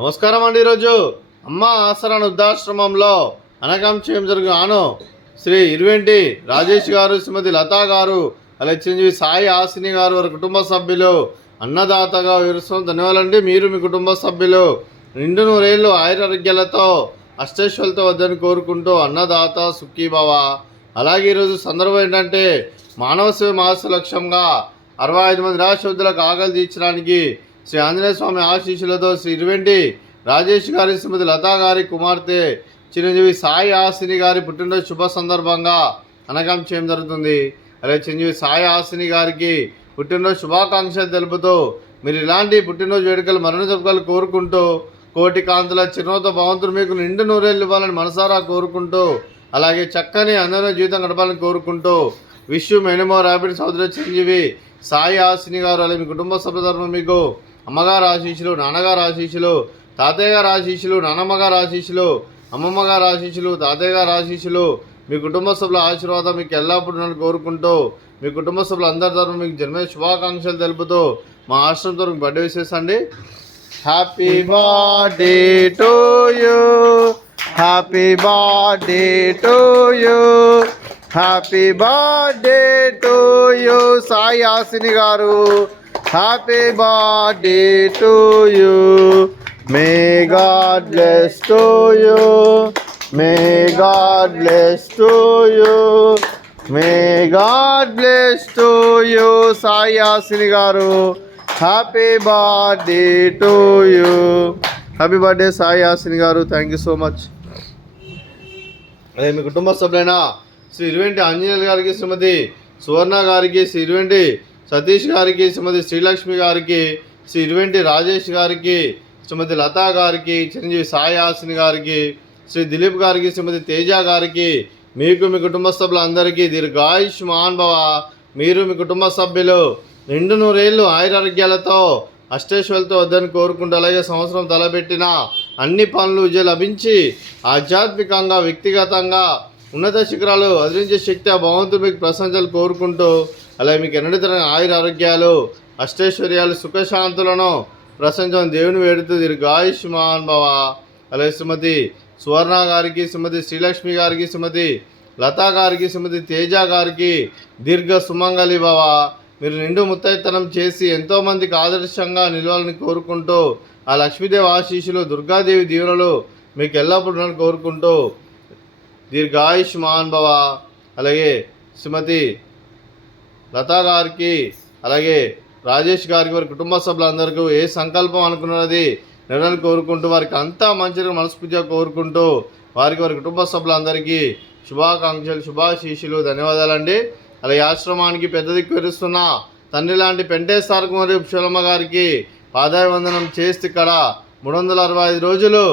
నమస్కారం అండి. ఈరోజు అమ్మ ఆసరా వృద్ధాశ్రమంలో అనకాంక్షేం జరుగును శ్రీ ఇరువెంటి రాజేష్ గారు, శ్రీమతి లతా గారు, అలాగే చిరంజీవి సాయి ఆసిని గారు, వారి కుటుంబ సభ్యులు అన్నదాతగా వివరిస్తున్నాం. ధన్యవాదాలండి. మీరు మీ కుటుంబ సభ్యులు నిండు నూరేళ్ళు ఆయురారోగ్యాలతో అష్టైశ్వర్యాలతో వద్దని కోరుకుంటూ అన్నదాత సుఖీభవ. అలాగే ఈరోజు సందర్భం ఏంటంటే మానవ సేవ మాస లక్ష్యంగా 65 మంది రాష్ట్రవృద్ధులకు ఆకలి తీర్చడానికి శ్రీ ఆంజనేయ స్వామి ఆశీస్సులతో శ్రీ ఇరువెంటి రాజేష్ గారి, శ్రీమతి లతా గారి కుమార్తె చిరంజీవి సాయి ఆసిని గారి పుట్టినరోజు శుభ సందర్భంగా అనకాంక్షేయం జరుగుతుంది. అలాగే చిరంజీవి సాయి ఆసిని గారికి పుట్టినరోజు శుభాకాంక్షలు తెలుపుతూ మీరు ఇలాంటి పుట్టినరోజు వేడుకలు మరణ జరుపుకలు కోరుకుంటూ కోటి కాంతుల చిరునవ్వుతో భగవంతుడు మీకు నిండు నూరేళ్ళు ఇవ్వాలని మనసారా కోరుకుంటూ అలాగే చక్కని అందమైన జీవితం గడపాలని కోరుకుంటూ విష్ మెనీ మోర్ హ్యాపీ సోదరు చిరంజీవి సాయి ఆసిని గారు. అలాగే మీ కుటుంబ సభ్యుల తరఫున మీకు అమ్మగారు ఆశీస్సులు, నాన్నగారు ఆశీస్సులు, తాతయ్య గారు ఆశీస్సులు, నాన్నమ్మ గారు ఆశీస్సులు, అమ్మమ్మ గారు ఆశీస్సులు, తాతయ్య గారు ఆశీస్సులు, మీ కుటుంబ సభ్యుల ఆశీర్వాదం మీకు ఎల్లప్పుడూ నన్ను కోరుకుంటూ మీ కుటుంబ సభ్యులు అందరి తరఫున మీకు జన్మదిన శుభాకాంక్షలు తెలుపుతూ మా ఆశ్రమం తరఫున బర్త్డే విషెస్ అండి. Happy birthday to you, happy birthday to you, happy birthday to you Sai Asini garu. Happy birthday to you. May God bless to you, may God bless to you, may God bless to you Sai Asini garu. Happy birthday to you. Happy birthday Sai Asini garu. Thank you so much. అదే మీ కుటుంబ సభ్యులైన శ్రీ ఇరువెంటి ఆంజనేయులు గారికి, శ్రీమతి సువర్ణ గారికి, శ్రీ ఇరువెంటి సతీష్ గారికి, శ్రీమతి శ్రీలక్ష్మి గారికి, శ్రీ ఇరువెంటి రాజేష్ గారికి, శ్రీమతి లతా గారికి, చిరంజీవి సాయి ఆసిని గారికి, శ్రీ దిలీప్ గారికి, శ్రీమతి తేజ గారికి, మీకు మీ కుటుంబ సభ్యులందరికీ దీర్ఘాయుష్మాన్ భవ. మీరు మీ కుటుంబ సభ్యులు నిండు నూరేళ్ళు ఆయురారోగ్యాలతో అష్టైశ్వర్యాలతో వద్దని కోరుకుంటూ అలాగే సంవత్సరం తలపెట్టిన అన్ని పనులు విజయం లభించి ఆధ్యాత్మికంగా వ్యక్తిగతంగా ఉన్నత శిఖరాలు అధిరించే శక్తి ఆ భగవంతుడు మీకు ప్రశంసలు కోరుకుంటూ అలాగే మీకు ఎన్నడితరమైన ఆయురారోగ్యాలు అష్టైశ్వర్యాలు సుఖశాంతులను ప్రశంసం దేవుని వేడుతూ దీర్ఘాయుష్మాన్ భవ. అలాగే శ్రీమతి సువర్ణ గారికి, శ్రీమతి శ్రీలక్ష్మి గారికి, శ్రీమతి లతా గారికి, శ్రీమతి తేజ గారికి దీర్ఘ సుమంగళి భవ. మీరు నిండు ముత్తైతనం చేసి ఎంతోమందికి ఆదర్శంగా నిలవాలని కోరుకుంటూ ఆ లక్ష్మీదేవి ఆశీస్సులు, దుర్గాదేవి దీవెనలు మీకు ఎల్లప్పుడూ కోరుకుంటూ దీర్ఘాయుష్మాన్ భవ. అలాగే శ్రీమతి లతా గారికి, అలాగే రాజేష్ గారికి, వారి కుటుంబ సభ్యులందరికీ ఏ సంకల్పం అనుకున్నది నెరవేరాలని కోరుకుంటూ వారికి అంతా మంచిగా మనస్ఫూర్తిగా కోరుకుంటూ వారికి వారి కుటుంబ సభ్యులందరికీ శుభాకాంక్షలు, శుభాశీస్సులు, ధన్యవాదాలండి. అలాగే ఆశ్రమానికి పెద్ద దిక్కు విరుస్తున్న తండ్రి లాంటి పెంటేశ్వరకు మరియు పుష్పలమ్మ గారికి పాదాభివందనం చేస్తే ఇక్కడ 365 రోజులు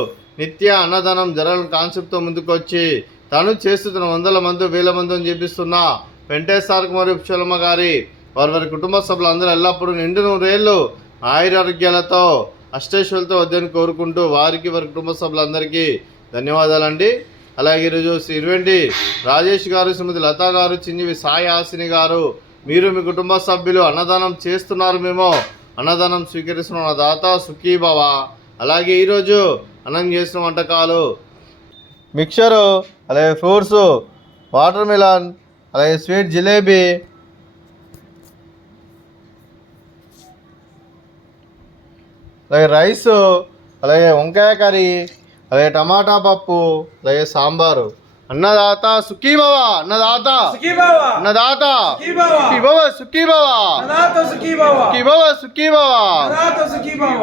నిత్య అన్నదానం జరగని కాన్సెప్ట్తో ముందుకొచ్చి తను చేస్తున్న 100 మంది 1000 మందిని చేపిస్తున్న పెంటేశ్వరకు మరియు పుష్పలమ్మ గారి వారి కుటుంబ సభ్యులందరూ ఎల్లప్పుడూ నిండు నూరేళ్ళు ఆయురారోగ్యాలతో అష్టైశ్వర్యాలతో వద్దని కోరుకుంటూ వారికి వారి కుటుంబ సభ్యులందరికీ ధన్యవాదాలండి. అలాగే ఈరోజు శ్రీ ఇరువెంటి రాజేష్ గారు, శ్రీమతి లతా గారు, చిరంజీవి సాయి ఆసిని గారు, మీరు మీ కుటుంబ సభ్యులు అన్నదానం చేస్తున్నారు, మేము అన్నదానం స్వీకరిస్తున్న దాత సుఖీభవ. అలాగే ఈరోజు అన్నం చేసిన వంటకాలు మిక్చరు, అలాగే ఫ్రూట్స్, వాటర్ మిలన్, అలాగే స్వీట్ జిలేబీ, అలాగే రైసు, అలాగే వంకాయ కర్రీ, అలాగే టమాటా పప్పు, అలాగే సాంబారు. అన్నదాత సుఖీభవ, అన్నదాత అన్నదాత సుఖీభవ, సుఖీభవ, సుఖీభవ, సుఖీభవ.